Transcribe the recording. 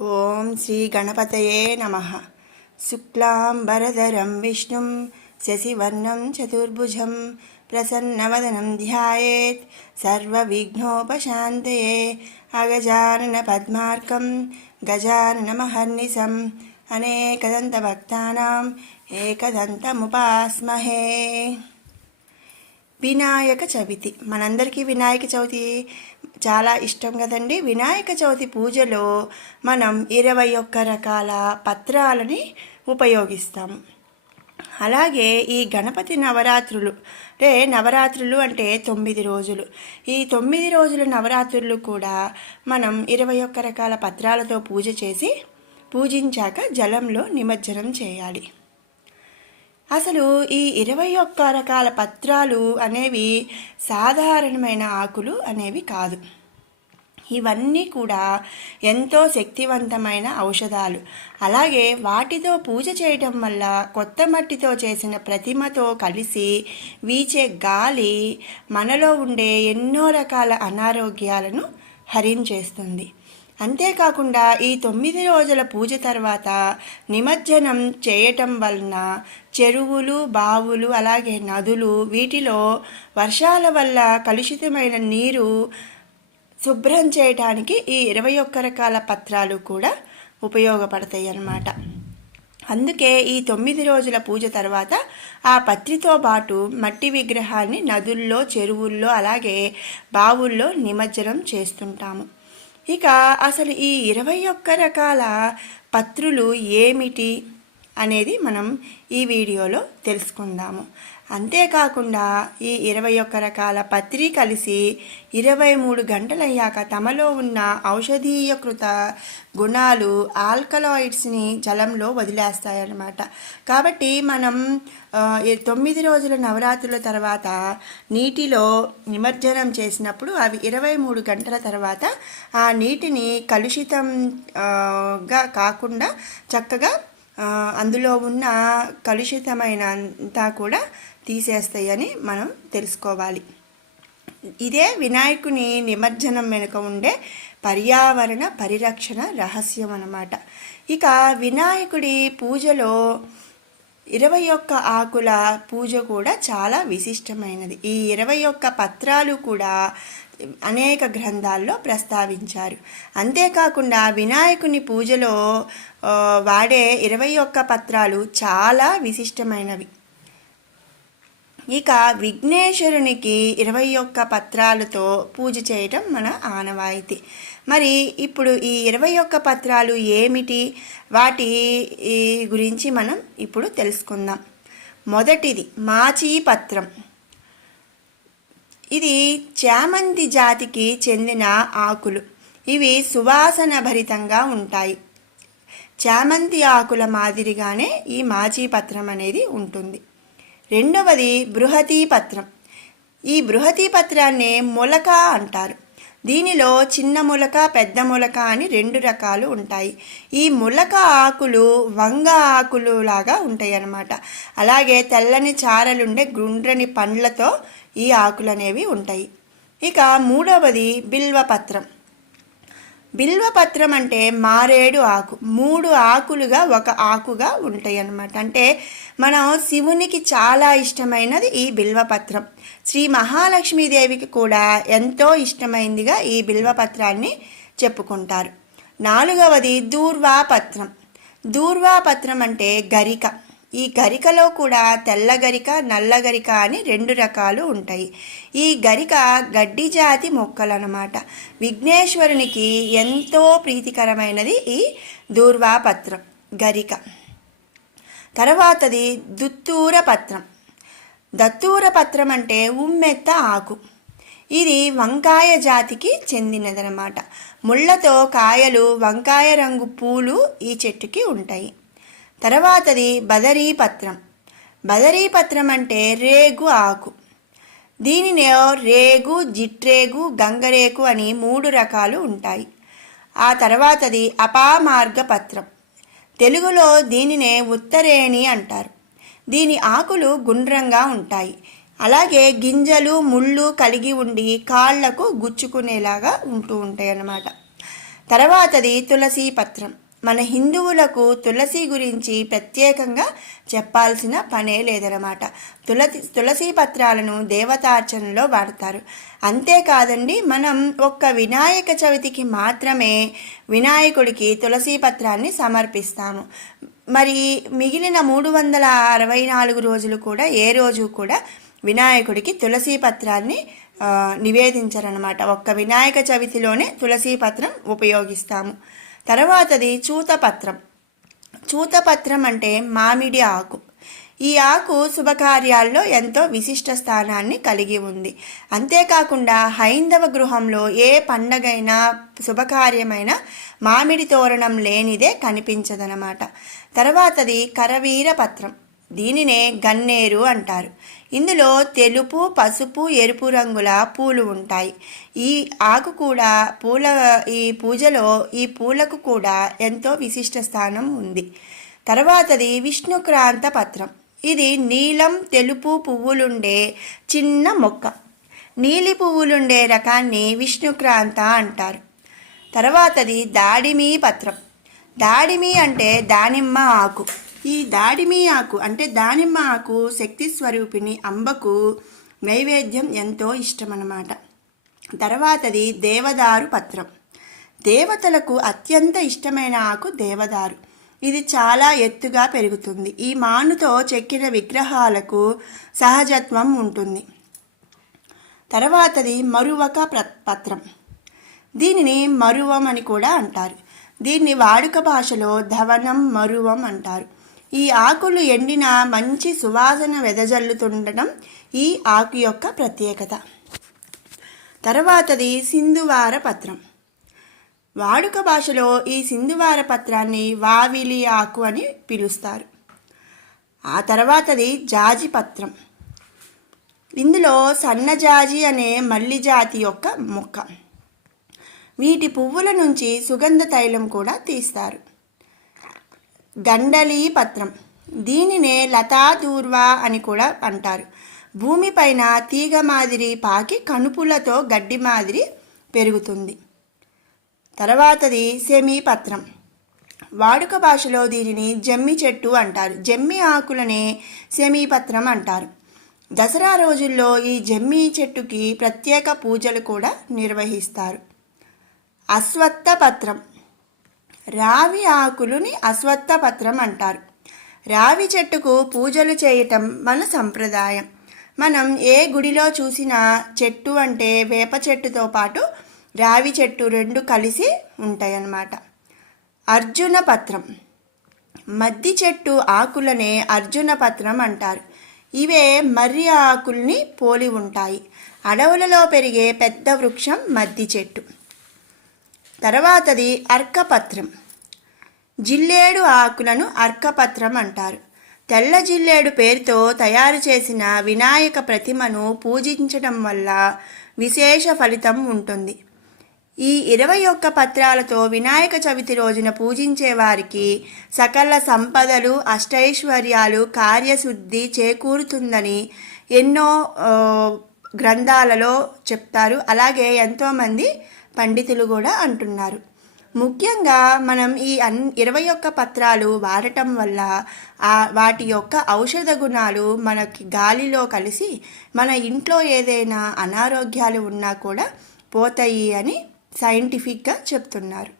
ఓం శ్రీ గణపతయే నమః. శుక్లాంబరధరం విష్ణుం శశివర్ణం చతుర్భుజం ప్రసన్నవదనం ధ్యాయేత్ సర్వవిఘ్నోపశాంతయే. అగజానన పద్మార్కం గజాననమహర్నిశం అనేకదంతభక్తానాం ఏకదంతముపాస్మహే. వినాయక చవితి మనందరికీ వినాయక చవితి చాలా ఇష్టం కదండి. వినాయక చవితి పూజలో మనం 21 రకాల పత్రాలని ఉపయోగిస్తాము. అలాగే ఈ గణపతి నవరాత్రులు అంటే 9 రోజులు. ఈ 9 రోజుల నవరాత్రులు కూడా మనం 21 రకాల పత్రాలతో పూజ చేసి పూజించాక జలంలో నిమజ్జనం చేయాలి. అసలు ఈ 21 రకాల పత్రాలు అనేవి సాధారణమైన ఆకులు అనేవి కాదు. ఇవన్నీ కూడా ఎంతో శక్తివంతమైన ఔషధాలు. అలాగే వాటితో పూజ చేయటం వల్ల కొత్త మట్టితో చేసిన ప్రతిమతో కలిసి వీచే గాలి మనలో ఉండే ఎన్నో రకాల అనారోగ్యాలను హరించేస్తుంది. అంతేకాకుండా ఈ 9 రోజుల పూజ తర్వాత నిమజ్జనం చేయటం వలన చెరువులు, బావులు, అలాగే నదులు, వీటిలో వర్షాల వల్ల కలుషితమైన నీరు శుభ్రం చేయటానికి ఈ 21 రకాల పత్రాలు కూడా ఉపయోగపడతాయి అన్నమాట. అందుకే ఈ 9 రోజుల పూజ తర్వాత ఆ పత్రితో పాటు మట్టి విగ్రహాన్ని నదుల్లో, చెరువుల్లో, అలాగే బావుల్లో నిమజ్జనం చేస్తుంటాము. ఇక అసలు ఈ 21 రకాల పత్రులు ఏమిటి అనేది మనం ఈ వీడియోలో తెలుసుకుందాము. అంతేకాకుండా ఈ 21 రకాల పత్రి కలిసి 23 గంటలయ్యాక తమలో ఉన్న ఔషధీయకృత గుణాలు ఆల్కలాయిడ్స్ని జలంలో వదిలేస్తాయన్నమాట. కాబట్టి మనం 9 రోజుల నవరాత్రుల తర్వాత నీటిలో నిమజ్జనం చేసినప్పుడు అవి 23 గంటల తర్వాత ఆ నీటిని కలుషితంగా కాకుండా చక్కగా అందులో ఉన్న కలుషితమైన అంతా కూడా తీసేస్తాయని మనం తెలుసుకోవాలి. ఇదే వినాయకుని నిమజ్జనం వెనుక ఉండే పర్యావరణ పరిరక్షణ రహస్యం అన్నమాట. ఇక వినాయకుడి పూజలో 21 ఆకుల పూజ కూడా చాలా విశిష్టమైనది. ఈ 21 పత్రాలు కూడా అనేక గ్రంథాల్లో ప్రస్తావించారు. అంతేకాకుండా వినాయకుని పూజలో వాడే 21 పత్రాలు చాలా విశిష్టమైనవి. ఇక విఘ్నేశ్వరునికి 21 పత్రాలతో పూజ చేయటం మన ఆనవాయితీ. మరి ఇప్పుడు ఈ 21 పత్రాలు ఏమిటి, వాటి గురించి మనం ఇప్పుడు తెలుసుకుందాం. మొదటిది మాచీ పత్రం. ఇది చామంతి జాతికి చెందిన ఆకులు. ఇవి సువాసన భరితంగా ఉంటాయి. చామంతి ఆకుల మాదిరిగానే ఈ మాచీ పత్రం అనేది ఉంటుంది. రెండవది బృహతీ పత్రం. ఈ బృహతీ పత్రాన్ని మొలక అంటారు. దీనిలో చిన్న మొలక, పెద్ద మొలక అని 2 రకాలు ఉంటాయి. ఈ మొలక ఆకులు వంగ ఆకులు లాగా ఉంటాయి అన్నమాట. అలాగే తెల్లని చారలుండే గుండ్రని పండ్లతో ఈ ఆకులు అనేవి ఉంటాయి. ఇక మూడవది బిల్వపత్రం. బిల్వపత్రం అంటే మారేడు ఆకు. 3 ఆకులుగా ఒక ఆకుగా ఉంటాయి అన్నమాట. అంటే మనం శివునికి చాలా ఇష్టమైనది ఈ బిల్వపత్రం. శ్రీ మహాలక్ష్మీదేవికి కూడా ఎంతో ఇష్టమైందిగా ఈ బిల్వపత్రాన్ని చెప్పుకుంటారు. నాలుగవది దూర్వాపత్రం. దూర్వాపత్రం అంటే గరిక. ఈ గరికలో కూడా తెల్ల గరిక, నల్ల గరిక అని 2 రకాలు ఉంటాయి. ఈ గరిక గడ్డి జాతి మొక్కలు అన్నమాట. విఘ్నేశ్వరునికి ఎంతో ప్రీతికరమైనది ఈ దూర్వాపత్రం గరిక. తర్వాతది దుత్తూర పత్రం. దత్తూర పత్రం అంటే ఉమ్మెత్త ఆకు. ఇది వంకాయ జాతికి చెందినదనమాట. ముళ్ళతో కాయలు, వంకాయ రంగు పూలు ఈ చెట్టుకి ఉంటాయి. తర్వాతది బదరీపత్రం. బదరీపత్రం అంటే రేగు ఆకు. దీనిలో రేగు, జిట్రేగు, గంగరేకు అని 3 రకాలు ఉంటాయి. ఆ తర్వాతది అపామార్గ పత్రం. తెలుగులో దీనినే ఉత్తరేణి అంటారు. దీని ఆకులు గుండ్రంగా ఉంటాయి. అలాగే గింజలు, ముళ్ళు కలిగి ఉండి కాళ్లకు గుచ్చుకునేలాగా ఉంటూ ఉంటాయి అన్నమాట. తర్వాతది తులసి పత్రం. మన హిందువులకు తులసి గురించి ప్రత్యేకంగా చెప్పాల్సిన పనే లేదనమాట. తులసి పత్రాలను దేవతార్చనలో వాడతారు. అంతేకాదండి, మనం ఒక్క వినాయక చవితికి మాత్రమే వినాయకుడికి తులసి పత్రాన్ని సమర్పిస్తాము. మరి మిగిలిన 364 రోజులు కూడా ఏ రోజు కూడా వినాయకుడికి తులసి పత్రాన్ని నివేదించరనమాట. ఒక్క వినాయక చవితిలోనే తులసి పత్రం ఉపయోగిస్తాము. తర్వాతది చూతపత్రం. చూతపత్రం అంటే మామిడి ఆకు. ఈ ఆకు శుభకార్యాల్లో ఎంతో విశిష్ట స్థానాన్ని కలిగి ఉంది. అంతేకాకుండా హైందవ గృహంలో ఏ పండగైనా శుభకార్యమైన మామిడి తోరణం లేనిదే కనిపించదనమాట. తర్వాతది కరవీర పత్రం. దీనినే గన్నేరు అంటారు. ఇందులో తెలుపు, పసుపు, ఎరుపు రంగుల పూలు ఉంటాయి. ఈ ఆకు కూడా ఈ పూజలో ఈ పూలకు కూడా ఎంతో విశిష్ట స్థానం ఉంది. తర్వాతది విష్ణుక్రాంత పత్రం. ఇది నీలం, తెలుపు పువ్వులుండే చిన్న మొక్క. నీలి పువ్వులుండే రకాన్ని విష్ణుక్రాంత అంటారు. తర్వాతది దాడిమి పత్రం. దాడిమి అంటే దానిమ్మ ఆకు. ఈ దాడిమి ఆకు అంటే దానిమ్మ ఆకు శక్తి స్వరూపిణి అంబకు నైవేద్యం ఎంతో ఇష్టమన్నమాట. తర్వాతది దేవదారు పత్రం. దేవతలకు అత్యంత ఇష్టమైన ఆకు దేవదారు. ఇది చాలా ఎత్తుగా పెరుగుతుంది. ఈ మానుతో చెక్కిన విగ్రహాలకు సహజత్వం ఉంటుంది. తర్వాతది మరువక పత్రం. దీనిని మరువం అని కూడా అంటారు. దీన్ని వాడుక భాషలో ధవనం, మరువం అంటారు. ఈ ఆకులు ఎండిన మంచి సువాసన వెదజల్లుతుండటం ఈ ఆకు యొక్క ప్రత్యేకత. తర్వాతది సింధువార పత్రం. వాడుక భాషలో ఈ సింధువార పత్రాన్ని వావిలి ఆకు అని పిలుస్తారు. ఆ తర్వాతది జాజి పత్రం. ఇందులో సన్నజాజి అనే మల్లి జాతి యొక్క మొక్క. వీటి పువ్వుల నుంచి సుగంధ తైలం కూడా తీస్తారు. గండలి పత్రం. దీనినే లతాదూర్వ అని కూడా అంటారు. భూమిపైన తీగ మాదిరి పాకి కణుపులతో గడ్డి మాదిరి పెరుగుతుంది. తర్వాతది సెమి పత్రం. వాడుక భాషలో దీనిని జమ్మి చెట్టు అంటారు. జమ్మి ఆకులనే సెమి పత్రం అంటారు. దసరా రోజుల్లో ఈ జమ్మి చెట్టుకి ప్రత్యేక పూజలు కూడా నిర్వహిస్తారు. అశ్వత్థ పత్రం. రావి ఆకులని అశ్వత్థ పత్రం అంటారు. రావి చెట్టుకు పూజలు చేయటం మన సంప్రదాయం. మనం ఏ గుడిలో చూసినా చెట్టు అంటే వేప చెట్టుతో పాటు రావి చెట్టు రెండు కలిసి ఉంటాయన్నమాట. అర్జున పత్రం. మద్ది చెట్టు ఆకులనే అర్జున పత్రం అంటారు. ఇవే మర్రి ఆకుల్ని పోలి ఉంటాయి. అడవులలో పెరిగే పెద్ద వృక్షం మద్ది చెట్టు. తర్వాతది అర్కపత్రం. జిల్లేడు ఆకులను అర్కపత్రం అంటారు. తెల్ల జిల్లేడు పేరుతో తయారు చేసిన వినాయక ప్రతిమను పూజించడం వల్ల విశేష ఫలితం ఉంటుంది. ఈ 21 పత్రాలతో వినాయక చవితి రోజున పూజించే వారికి సకల సంపదలు, అష్టైశ్వర్యాలు, కార్యశుద్ధి చేకూరుతుందని ఎన్నో గ్రంథాలలో చెప్తారు. అలాగే ఎంతోమంది పండితులు కూడా అంటున్నారు. ముఖ్యంగా మనం ఈ 21 పత్రాలు వాడటం వల్ల వాటి యొక్క ఔషధ గుణాలు మనకి గాలిలో కలిసి మన ఇంట్లో ఏదైనా అనారోగ్యాలు ఉన్నా కూడా పోతాయి అని సైంటిఫిక్గా చెప్తున్నారు.